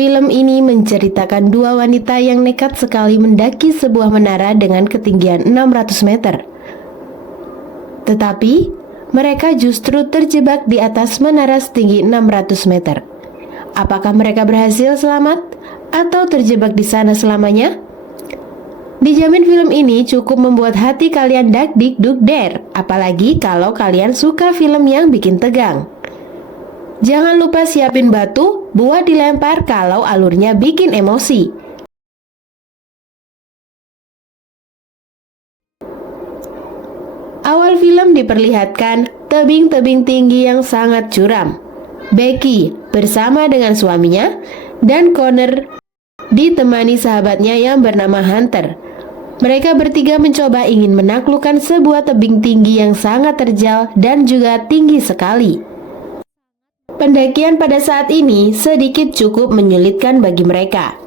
Film ini menceritakan dua wanita yang nekat sekali mendaki sebuah menara dengan ketinggian 600 meter. Tetapi, mereka justru terjebak di atas menara setinggi 600 meter. Apakah mereka berhasil selamat atau terjebak di sana selamanya? Dijamin film ini cukup membuat hati kalian dak-dik-duk-der, apalagi kalau kalian suka film yang bikin tegang. Jangan lupa siapin batu buat dilempar kalau alurnya bikin emosi. Awal film diperlihatkan tebing-tebing tinggi yang sangat curam. Becky bersama dengan suaminya dan Connor ditemani sahabatnya yang bernama Hunter. Mereka bertiga mencoba ingin menaklukkan sebuah tebing tinggi yang sangat terjal dan juga tinggi sekali. Pendakian pada saat ini sedikit cukup menyulitkan bagi mereka.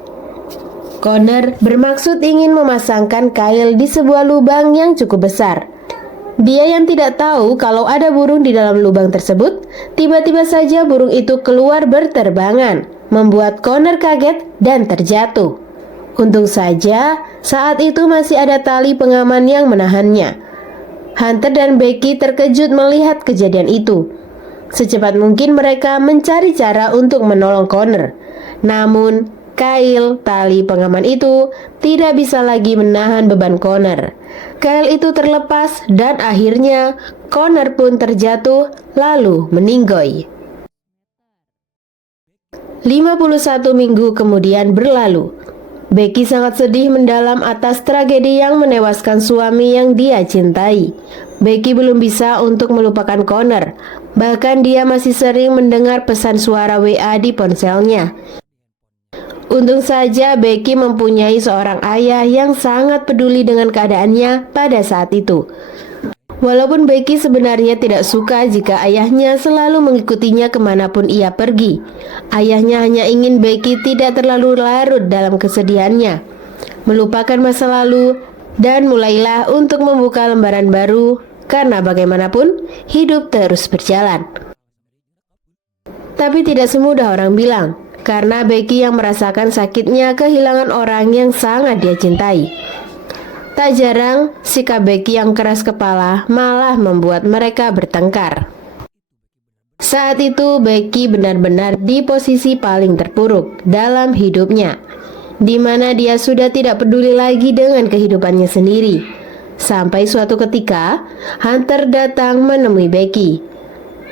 Connor bermaksud ingin memasangkan kail di sebuah lubang yang cukup besar. Dia yang tidak tahu kalau ada burung di dalam lubang tersebut, tiba-tiba saja burung itu keluar berterbangan, membuat Connor kaget dan terjatuh. Untung saja saat itu masih ada tali pengaman yang menahannya. Hunter dan Becky terkejut melihat kejadian itu. Secepat mungkin mereka mencari cara untuk menolong Connor. Namun, kail tali pengaman itu tidak bisa lagi menahan beban Connor. Kail itu terlepas dan akhirnya Connor pun terjatuh lalu meninggoy. 51 minggu kemudian berlalu. Becky sangat sedih mendalam atas tragedi yang menewaskan suami yang dia cintai. Becky belum bisa untuk melupakan Connor. Bahkan dia masih sering mendengar pesan suara WA di ponselnya. Untung saja Becky mempunyai seorang ayah yang sangat peduli dengan keadaannya pada saat itu. Walaupun Becky sebenarnya tidak suka jika ayahnya selalu mengikutinya kemanapun ia pergi. Ayahnya hanya ingin Becky tidak terlalu larut dalam kesedihannya, melupakan masa lalu, dan mulailah untuk membuka lembaran baru, karena bagaimanapun hidup terus berjalan. Tapi tidak semudah orang bilang, karena Becky yang merasakan sakitnya kehilangan orang yang sangat dia cintai. Tak jarang, sikap Becky yang keras kepala malah membuat mereka bertengkar. Saat itu Becky benar-benar di posisi paling terpuruk dalam hidupnya, di mana dia sudah tidak peduli lagi dengan kehidupannya sendiri. Sampai suatu ketika, Hunter datang menemui Becky.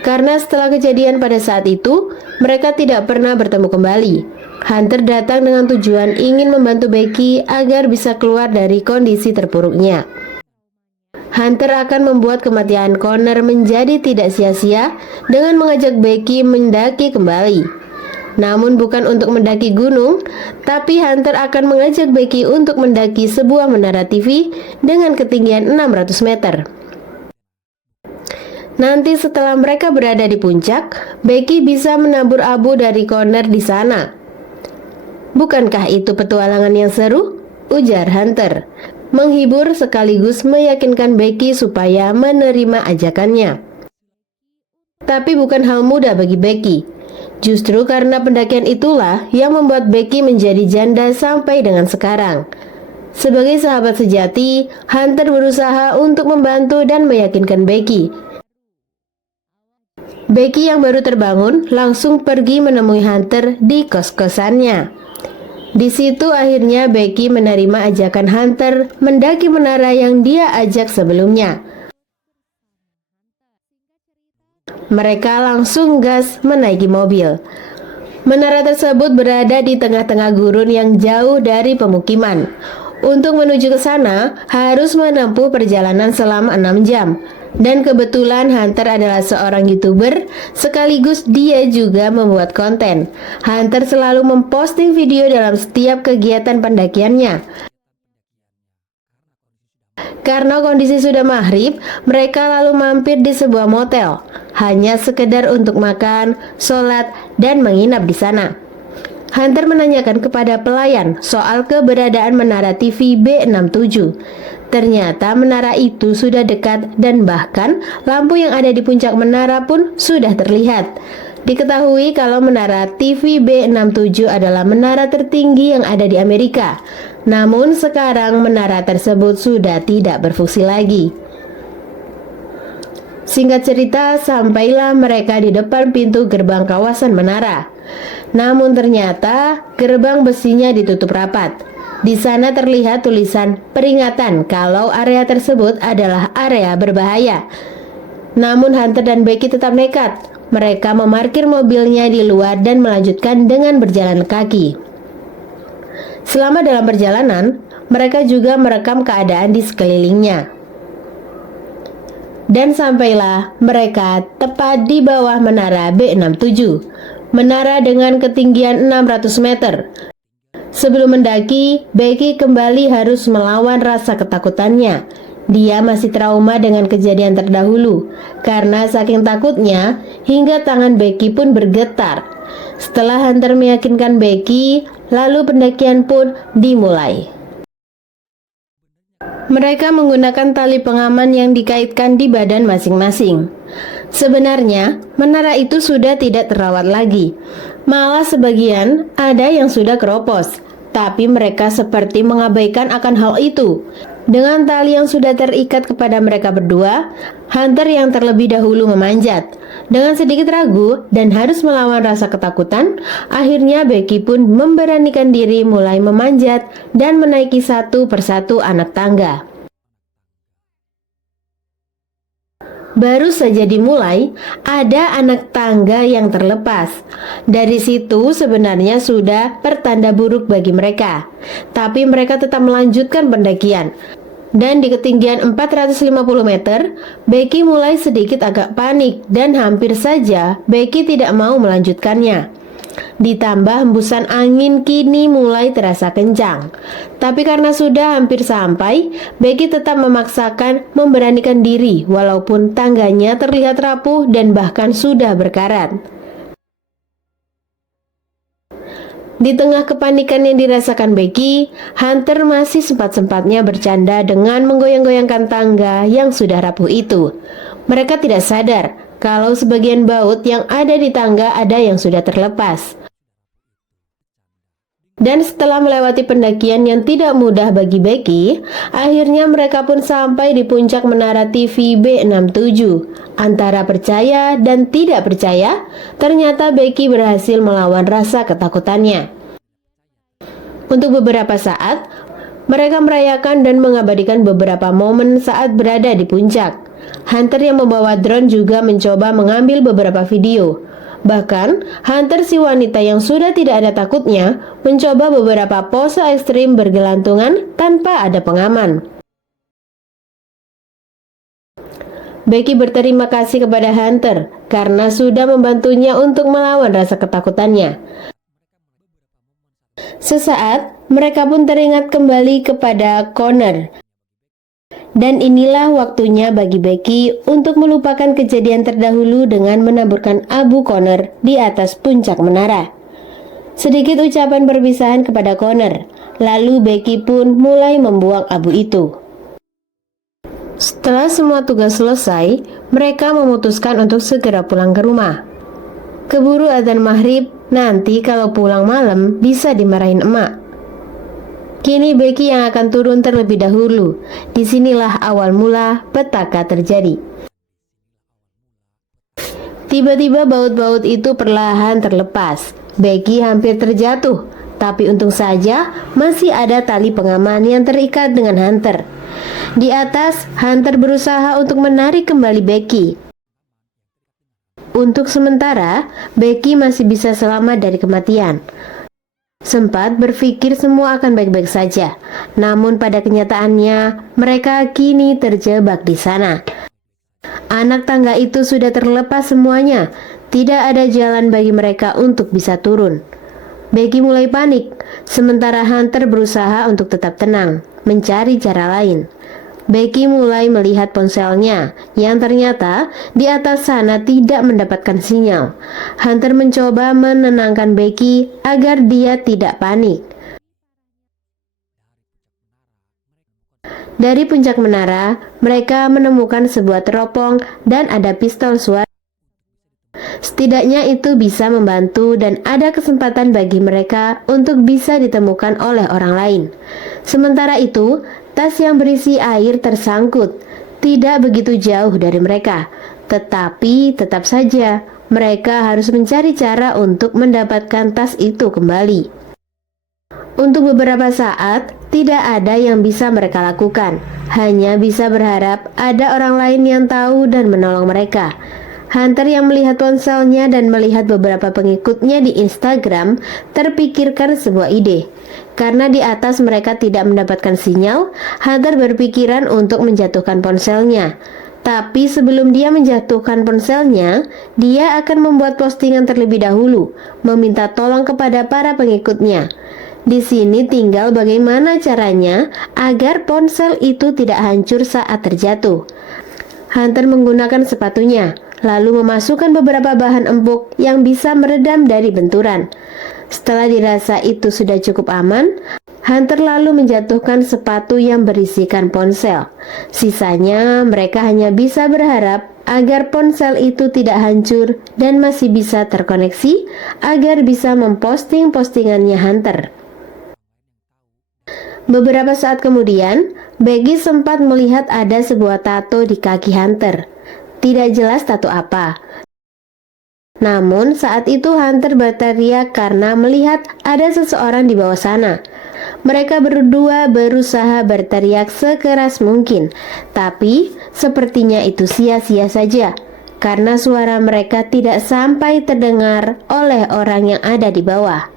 Karena setelah kejadian pada saat itu, mereka tidak pernah bertemu kembali. Hunter datang dengan tujuan ingin membantu Becky agar bisa keluar dari kondisi terpuruknya. Hunter akan membuat kematian Connor menjadi tidak sia-sia dengan mengajak Becky mendaki kembali. Namun bukan untuk mendaki gunung, tapi Hunter akan mengajak Becky untuk mendaki sebuah menara TV dengan ketinggian 600 meter. Nanti setelah mereka berada di puncak, Becky bisa menabur abu dari Connor di sana. Bukankah itu petualangan yang seru? Ujar Hunter, menghibur sekaligus meyakinkan Becky supaya menerima ajakannya. Tapi bukan hal mudah bagi Becky. Justru karena pendakian itulah yang membuat Becky menjadi janda sampai dengan sekarang. Sebagai sahabat sejati, Hunter berusaha untuk membantu dan meyakinkan Becky. Becky yang baru terbangun langsung pergi menemui Hunter di kos-kosannya. Di situ akhirnya Becky menerima ajakan Hunter mendaki menara yang dia ajak sebelumnya. Mereka langsung gas menaiki mobil. Menara tersebut berada di tengah-tengah gurun yang jauh dari pemukiman. Untuk menuju ke sana harus menempuh perjalanan selama 6 jam. Dan kebetulan Hunter adalah seorang YouTuber, sekaligus dia juga membuat konten. Hunter selalu memposting video dalam setiap kegiatan pendakiannya. Karena kondisi sudah maghrib, mereka lalu mampir di sebuah motel, hanya sekedar untuk makan, sholat, dan menginap di sana. Hunter menanyakan kepada pelayan soal keberadaan menara TV B67. Ternyata menara itu sudah dekat dan bahkan lampu yang ada di puncak menara pun sudah terlihat. Diketahui kalau menara TV B67 adalah menara tertinggi yang ada di Amerika. Namun sekarang menara tersebut sudah tidak berfungsi lagi. Singkat cerita, sampailah mereka di depan pintu gerbang kawasan menara. Namun ternyata gerbang besinya ditutup rapat. Di sana terlihat tulisan peringatan kalau area tersebut adalah area berbahaya. Namun Hunter dan Becky tetap nekat. Mereka memarkir mobilnya di luar dan melanjutkan dengan berjalan kaki. Selama dalam perjalanan, mereka juga merekam keadaan di sekelilingnya. Dan sampailah mereka tepat di bawah menara B67, menara dengan ketinggian 600 meter. Sebelum mendaki, Becky kembali harus melawan rasa ketakutannya. Dia masih trauma dengan kejadian terdahulu, karena saking takutnya hingga tangan Becky pun bergetar. Setelah Hunter meyakinkan Becky, lalu pendakian pun dimulai. Mereka menggunakan tali pengaman yang dikaitkan di badan masing-masing. Sebenarnya, menara itu sudah tidak terawat lagi. Malah sebagian ada yang sudah keropos, tapi mereka seperti mengabaikan akan hal itu. Dengan tali yang sudah terikat kepada mereka berdua, Hunter yang terlebih dahulu memanjat. Dengan sedikit ragu dan harus melawan rasa ketakutan, akhirnya Becky pun memberanikan diri mulai memanjat dan menaiki satu persatu anak tangga. Baru saja dimulai, ada anak tangga yang terlepas. Dari situ sebenarnya sudah pertanda buruk bagi mereka. Tapi mereka tetap melanjutkan pendakian. Dan di ketinggian 450 meter, Becky mulai sedikit agak panik dan hampir saja Becky tidak mau melanjutkannya. Ditambah hembusan angin kini mulai terasa kencang. Tapi karena sudah hampir sampai, Becky tetap memaksakan memberanikan diri walaupun tangganya terlihat rapuh dan bahkan sudah berkarat. Di tengah kepanikan yang dirasakan Becky, Hunter masih sempat-sempatnya bercanda dengan menggoyang-goyangkan tangga yang sudah rapuh itu. Mereka tidak sadar kalau sebagian baut yang ada di tangga ada yang sudah terlepas. Dan setelah melewati pendakian yang tidak mudah bagi Becky, akhirnya mereka pun sampai di puncak menara TV B67. Antara percaya dan tidak percaya, ternyata Becky berhasil melawan rasa ketakutannya. Untuk beberapa saat, mereka merayakan dan mengabadikan beberapa momen saat berada di puncak. Hunter yang membawa drone juga mencoba mengambil beberapa video. Bahkan, Hunter si wanita yang sudah tidak ada takutnya mencoba beberapa pose ekstrim bergelantungan tanpa ada pengaman. Becky berterima kasih kepada Hunter karena sudah membantunya untuk melawan rasa ketakutannya. Sesaat, mereka pun teringat kembali kepada Connor. Dan inilah waktunya bagi Becky untuk melupakan kejadian terdahulu dengan menaburkan abu Connor di atas puncak menara. Sedikit ucapan perpisahan kepada Connor, lalu Becky pun mulai membuang abu itu. Setelah semua tugas selesai, mereka memutuskan untuk segera pulang ke rumah. Keburu adzan maghrib, nanti kalau pulang malam bisa dimarahin emak. Kini Becky yang akan turun terlebih dahulu. Disinilah awal mula petaka terjadi. Tiba-tiba baut-baut itu perlahan terlepas. Becky hampir terjatuh, tapi untung saja masih ada tali pengaman yang terikat dengan Hunter. Di atas, Hunter berusaha untuk menarik kembali Becky. Untuk sementara, Becky masih bisa selamat dari kematian. Sempat berpikir semua akan baik-baik saja, namun pada kenyataannya mereka kini terjebak di sana. Anak tangga itu sudah terlepas semuanya, tidak ada jalan bagi mereka untuk bisa turun. Becky mulai panik, sementara Hunter berusaha untuk tetap tenang, mencari cara lain. Becky mulai melihat ponselnya yang ternyata di atas sana tidak mendapatkan sinyal. Hunter mencoba menenangkan Becky agar dia tidak panik. Dari puncak menara, mereka menemukan sebuah teropong dan ada pistol suara. Setidaknya itu bisa membantu dan ada kesempatan bagi mereka untuk bisa ditemukan oleh orang lain. Sementara itu, tas yang berisi air tersangkut, tidak begitu jauh dari mereka. Tetapi tetap saja, mereka harus mencari cara untuk mendapatkan tas itu kembali. Untuk beberapa saat, tidak ada yang bisa mereka lakukan. Hanya bisa berharap ada orang lain yang tahu dan menolong mereka. Hunter yang melihat ponselnya dan melihat beberapa pengikutnya di Instagram terpikirkan sebuah ide. Karena di atas mereka tidak mendapatkan sinyal, Hunter berpikiran untuk menjatuhkan ponselnya. Tapi sebelum dia menjatuhkan ponselnya, dia akan membuat postingan terlebih dahulu, meminta tolong kepada para pengikutnya. Di sini tinggal bagaimana caranya agar ponsel itu tidak hancur saat terjatuh. Hunter menggunakan sepatunya, lalu memasukkan beberapa bahan empuk yang bisa meredam dari benturan. Setelah dirasa itu sudah cukup aman, Hunter lalu menjatuhkan sepatu yang berisikan ponsel. Sisanya mereka hanya bisa berharap agar ponsel itu tidak hancur dan masih bisa terkoneksi agar bisa memposting postingannya Hunter. Beberapa saat kemudian, Becky sempat melihat ada sebuah tato di kaki Hunter. Tidak jelas tato apa. Namun saat itu Hunter berteriak karena melihat ada seseorang di bawah sana. Mereka berdua berusaha berteriak sekeras mungkin, tapi sepertinya itu sia-sia saja karena suara mereka tidak sampai terdengar oleh orang yang ada di bawah.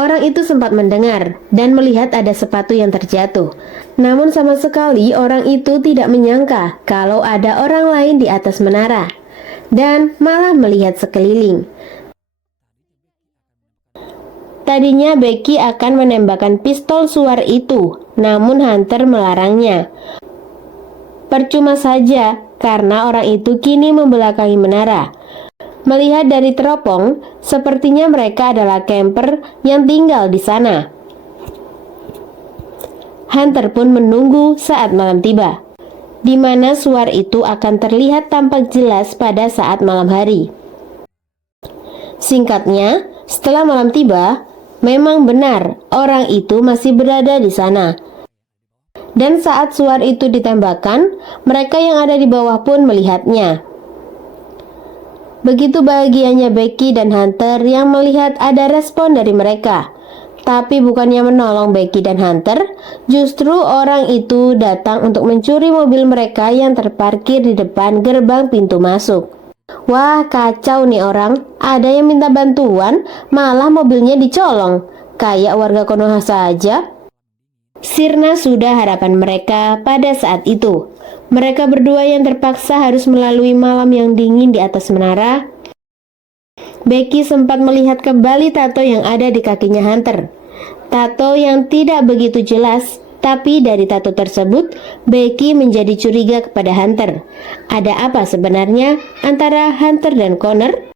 Orang itu sempat mendengar dan melihat ada sepatu yang terjatuh. Namun sama sekali orang itu tidak menyangka kalau ada orang lain di atas menara dan malah melihat sekeliling. Tadinya Becky akan menembakkan pistol suar itu, namun Hunter melarangnya. Percuma saja karena orang itu kini membelakangi menara. Melihat dari teropong, sepertinya mereka adalah camper yang tinggal di sana. Hunter pun menunggu saat malam tiba, di mana suar itu akan terlihat tampak jelas pada saat malam hari. Singkatnya, setelah malam tiba, memang benar orang itu masih berada di sana. Dan saat suar itu ditembakkan, mereka yang ada di bawah pun melihatnya. Begitu bahagianya Becky dan Hunter yang melihat ada respon dari mereka. Tapi bukannya menolong Becky dan Hunter, justru orang itu datang untuk mencuri mobil mereka yang terparkir di depan gerbang pintu masuk. Wah, kacau nih orang, ada yang minta bantuan, malah mobilnya dicolong. Kayak warga Konoha saja. Sirna sudah harapan mereka pada saat itu. Mereka berdua yang terpaksa harus melalui malam yang dingin di atas menara. Becky sempat melihat kembali tato yang ada di kakinya Hunter. Tato yang tidak begitu jelas, tapi dari tato tersebut, Becky menjadi curiga kepada Hunter. Ada apa sebenarnya antara Hunter dan Connor?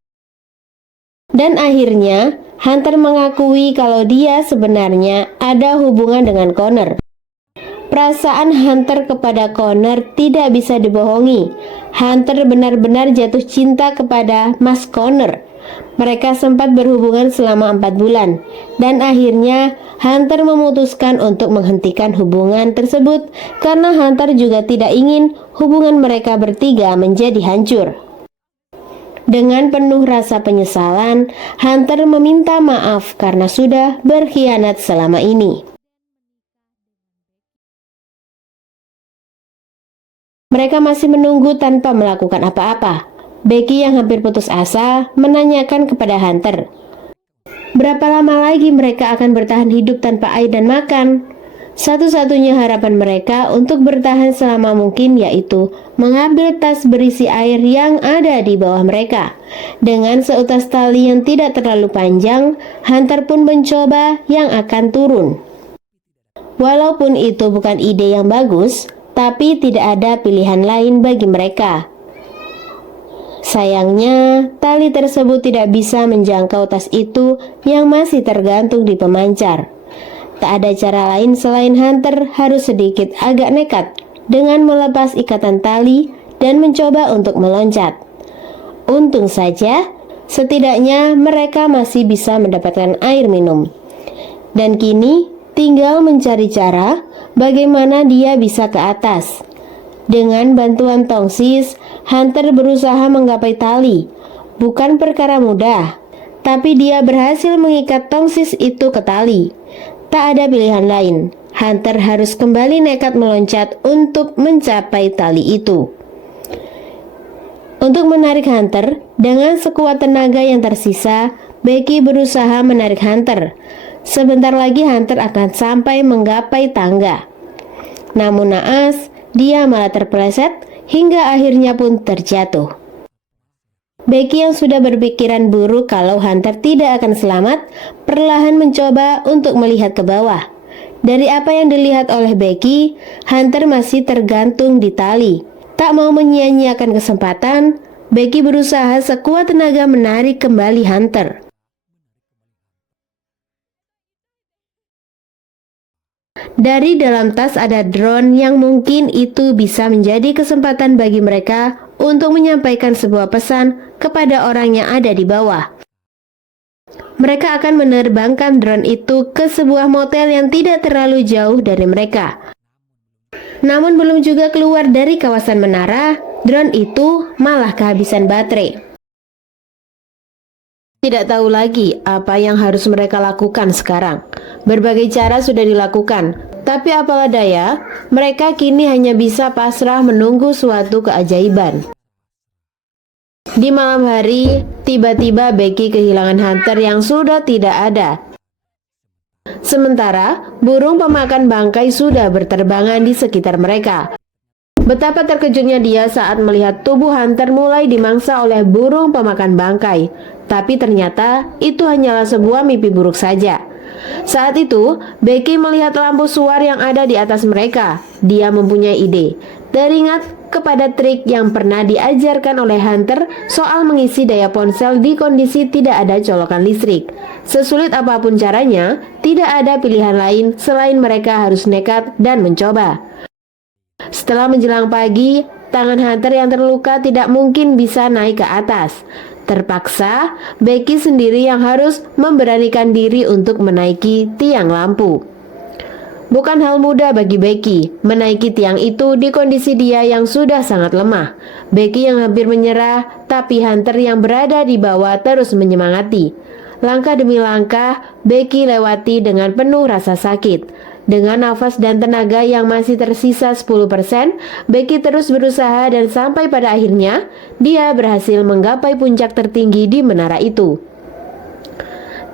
Dan akhirnya, Hunter mengakui kalau dia sebenarnya ada hubungan dengan Connor. Perasaan Hunter kepada Connor tidak bisa dibohongi. Hunter benar-benar jatuh cinta kepada Mas Connor. Mereka sempat berhubungan selama 4 bulan. Dan akhirnya Hunter memutuskan untuk menghentikan hubungan tersebut karena Hunter juga tidak ingin hubungan mereka bertiga menjadi hancur. Dengan penuh rasa penyesalan, Hunter meminta maaf karena sudah berkhianat selama ini. Mereka masih menunggu tanpa melakukan apa-apa. Becky yang hampir putus asa menanyakan kepada Hunter, berapa lama lagi mereka akan bertahan hidup tanpa air dan makan? Satu-satunya harapan mereka untuk bertahan selama mungkin yaitu mengambil tas berisi air yang ada di bawah mereka. Dengan seutas tali yang tidak terlalu panjang, Hunter pun mencoba yang akan turun. Walaupun itu bukan ide yang bagus, tapi tidak ada pilihan lain bagi mereka. Sayangnya, tali tersebut tidak bisa menjangkau tas itu yang masih tergantung di pemancar. Tak ada cara lain selain Hunter harus sedikit agak nekat dengan melepas ikatan tali dan mencoba untuk meloncat. Untung saja, setidaknya mereka masih bisa mendapatkan air minum. Dan kini tinggal mencari cara bagaimana dia bisa ke atas. Dengan bantuan tongsis, Hunter berusaha menggapai tali. Bukan perkara mudah, tapi dia berhasil mengikat tongsis itu ke tali. Tak ada pilihan lain. Hunter harus kembali nekat meloncat untuk mencapai tali itu. Untuk menarik Hunter, dengan sekuat tenaga yang tersisa, Becky berusaha menarik Hunter. Sebentar lagi Hunter akan sampai menggapai tangga. Namun naas, dia malah terpeleset hingga akhirnya pun terjatuh. Becky yang sudah berpikiran buruk kalau Hunter tidak akan selamat, perlahan mencoba untuk melihat ke bawah. Dari apa yang dilihat oleh Becky, Hunter masih tergantung di tali. Tak mau menyia-nyiakan kesempatan, Becky berusaha sekuat tenaga menarik kembali Hunter. Dari dalam tas ada drone yang mungkin itu bisa menjadi kesempatan bagi mereka untuk menyampaikan sebuah pesan kepada orang yang ada di bawah. Mereka akan menerbangkan drone itu ke sebuah motel yang tidak terlalu jauh dari mereka. Namun belum juga keluar dari kawasan menara, drone itu malah kehabisan baterai. Tidak tahu lagi apa yang harus mereka lakukan sekarang. Berbagai cara sudah dilakukan, tapi apalah daya, mereka kini hanya bisa pasrah menunggu suatu keajaiban. Di malam hari, tiba-tiba Becky kehilangan Hunter yang sudah tidak ada. Sementara, burung pemakan bangkai sudah berterbangan di sekitar mereka. Betapa terkejutnya dia saat melihat tubuh Hunter mulai dimangsa oleh burung pemakan bangkai. Tapi ternyata itu hanyalah sebuah mimpi buruk saja. Saat itu, Becky melihat lampu suar yang ada di atas mereka. Dia mempunyai ide. Teringat kepada trik yang pernah diajarkan oleh Hunter soal mengisi daya ponsel di kondisi tidak ada colokan listrik. Sesulit apapun caranya, tidak ada pilihan lain selain mereka harus nekat dan mencoba. Setelah menjelang pagi, tangan Hunter yang terluka tidak mungkin bisa naik ke atas. Terpaksa, Becky sendiri yang harus memberanikan diri untuk menaiki tiang lampu. Bukan hal mudah bagi Becky menaiki tiang itu di kondisi dia yang sudah sangat lemah. Becky yang hampir menyerah, tapi Hunter yang berada di bawah terus menyemangati. Langkah demi langkah, Becky lewati dengan penuh rasa sakit. Dengan nafas dan tenaga yang masih tersisa 10%, Becky terus berusaha dan sampai pada akhirnya, dia berhasil menggapai puncak tertinggi di menara itu.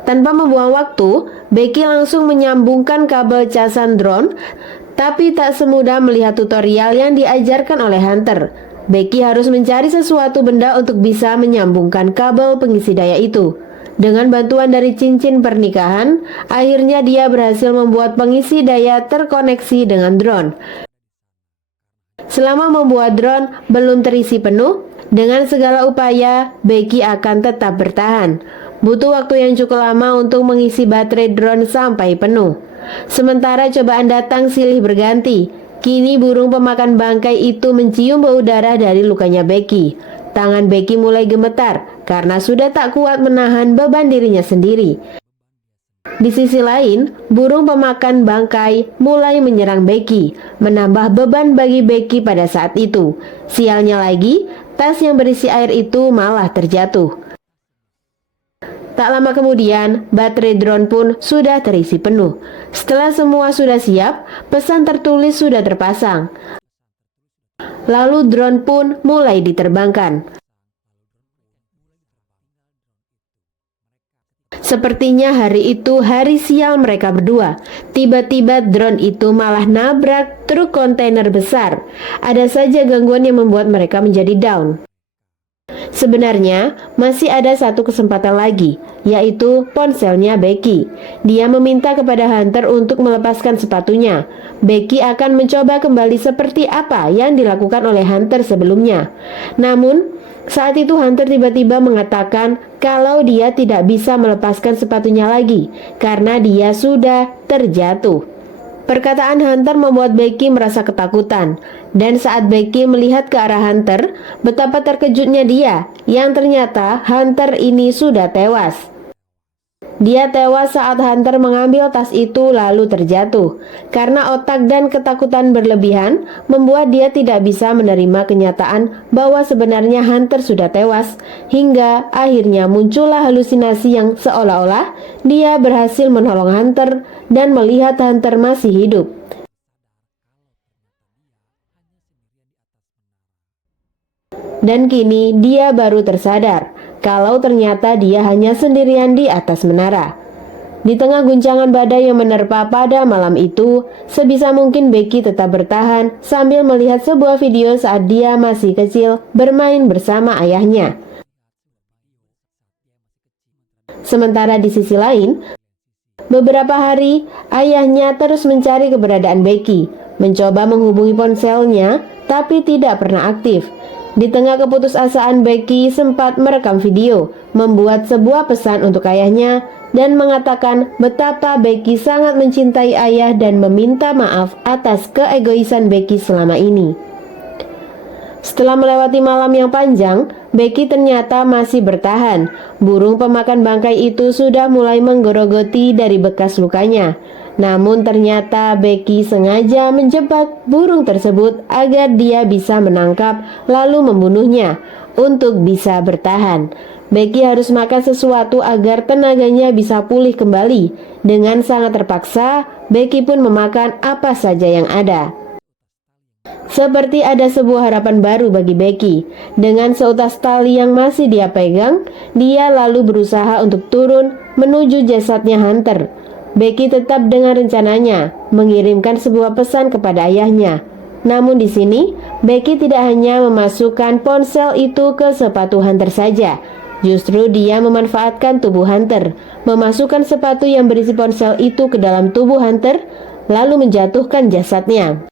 Tanpa membuang waktu, Becky langsung menyambungkan kabel casan drone, tapi tak semudah melihat tutorial yang diajarkan oleh Hunter. Becky harus mencari sesuatu benda untuk bisa menyambungkan kabel pengisi daya itu. Dengan bantuan dari cincin pernikahan, akhirnya dia berhasil membuat pengisi daya terkoneksi dengan drone. Selama membuat drone belum terisi penuh, dengan segala upaya, Becky akan tetap bertahan. Butuh waktu yang cukup lama untuk mengisi baterai drone sampai penuh. Sementara cobaan datang silih berganti. Kini burung pemakan bangkai itu mencium bau darah dari lukanya Becky. Tangan Becky mulai gemetar karena sudah tak kuat menahan beban dirinya sendiri. Di sisi lain, burung pemakan bangkai mulai menyerang Becky, menambah beban bagi Becky pada saat itu. Sialnya lagi, tas yang berisi air itu malah terjatuh. Tak lama kemudian, baterai drone pun sudah terisi penuh. Setelah semua sudah siap, pesan tertulis sudah terpasang. Lalu drone pun mulai diterbangkan. Sepertinya hari itu hari sial mereka berdua. Tiba-tiba drone itu malah nabrak truk kontainer besar. Ada saja gangguan yang membuat mereka menjadi down. Sebenarnya masih ada satu kesempatan lagi, yaitu ponselnya Becky. Dia meminta kepada Hunter untuk melepaskan sepatunya. Becky akan mencoba kembali seperti apa yang dilakukan oleh Hunter sebelumnya. Namun, saat itu Hunter tiba-tiba mengatakan kalau dia tidak bisa melepaskan sepatunya lagi karena dia sudah terjatuh. Perkataan Hunter membuat Becky merasa ketakutan, dan saat Becky melihat ke arah Hunter, betapa terkejutnya dia, yang ternyata Hunter ini sudah tewas. Dia tewas saat Hunter mengambil tas itu lalu terjatuh. Karena otak dan ketakutan berlebihan, membuat dia tidak bisa menerima kenyataan bahwa sebenarnya Hunter sudah tewas, hingga akhirnya muncullah halusinasi yang seolah-olah dia berhasil menolong Hunter dan melihat Hunter masih hidup. Dan kini dia baru tersadar kalau ternyata dia hanya sendirian di atas menara. Di tengah guncangan badai yang menerpa pada malam itu, sebisa mungkin Becky tetap bertahan sambil melihat sebuah video saat dia masih kecil bermain bersama ayahnya. Sementara di sisi lain, beberapa hari ayahnya terus mencari keberadaan Becky, mencoba menghubungi ponselnya tapi tidak pernah aktif. Di tengah keputusasaan, Becky sempat merekam video, membuat sebuah pesan untuk ayahnya, dan mengatakan betapa Becky sangat mencintai ayah dan meminta maaf atas keegoisan Becky selama ini. Setelah melewati malam yang panjang, Becky ternyata masih bertahan. Burung pemakan bangkai itu sudah mulai menggerogoti dari bekas lukanya. Namun ternyata Becky sengaja menjebak burung tersebut agar dia bisa menangkap lalu membunuhnya untuk bisa bertahan. Becky harus makan sesuatu agar tenaganya bisa pulih kembali. Dengan sangat terpaksa, Becky pun memakan apa saja yang ada. Seperti ada sebuah harapan baru bagi Becky. Dengan seutas tali yang masih dia pegang, dia lalu berusaha untuk turun menuju jasadnya Hunter. Becky tetap dengan rencananya, mengirimkan sebuah pesan kepada ayahnya. Namun di sini, Becky tidak hanya memasukkan ponsel itu ke sepatu Hunter saja. Justru dia memanfaatkan tubuh Hunter, memasukkan sepatu yang berisi ponsel itu ke dalam tubuh Hunter, lalu menjatuhkan jasadnya.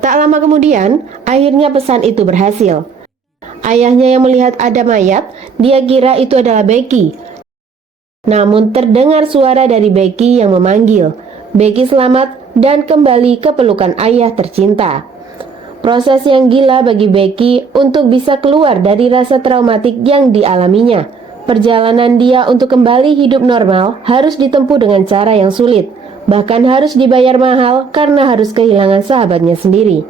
Tak lama kemudian, akhirnya pesan itu berhasil. Ayahnya yang melihat ada mayat, dia kira itu adalah Becky. Namun terdengar suara dari Becky yang memanggil. Becky selamat dan kembali ke pelukan ayah tercinta. Proses yang gila bagi Becky untuk bisa keluar dari rasa traumatik yang dialaminya. Perjalanan dia untuk kembali hidup normal harus ditempuh dengan cara yang sulit. Bahkan harus dibayar mahal karena harus kehilangan sahabatnya sendiri.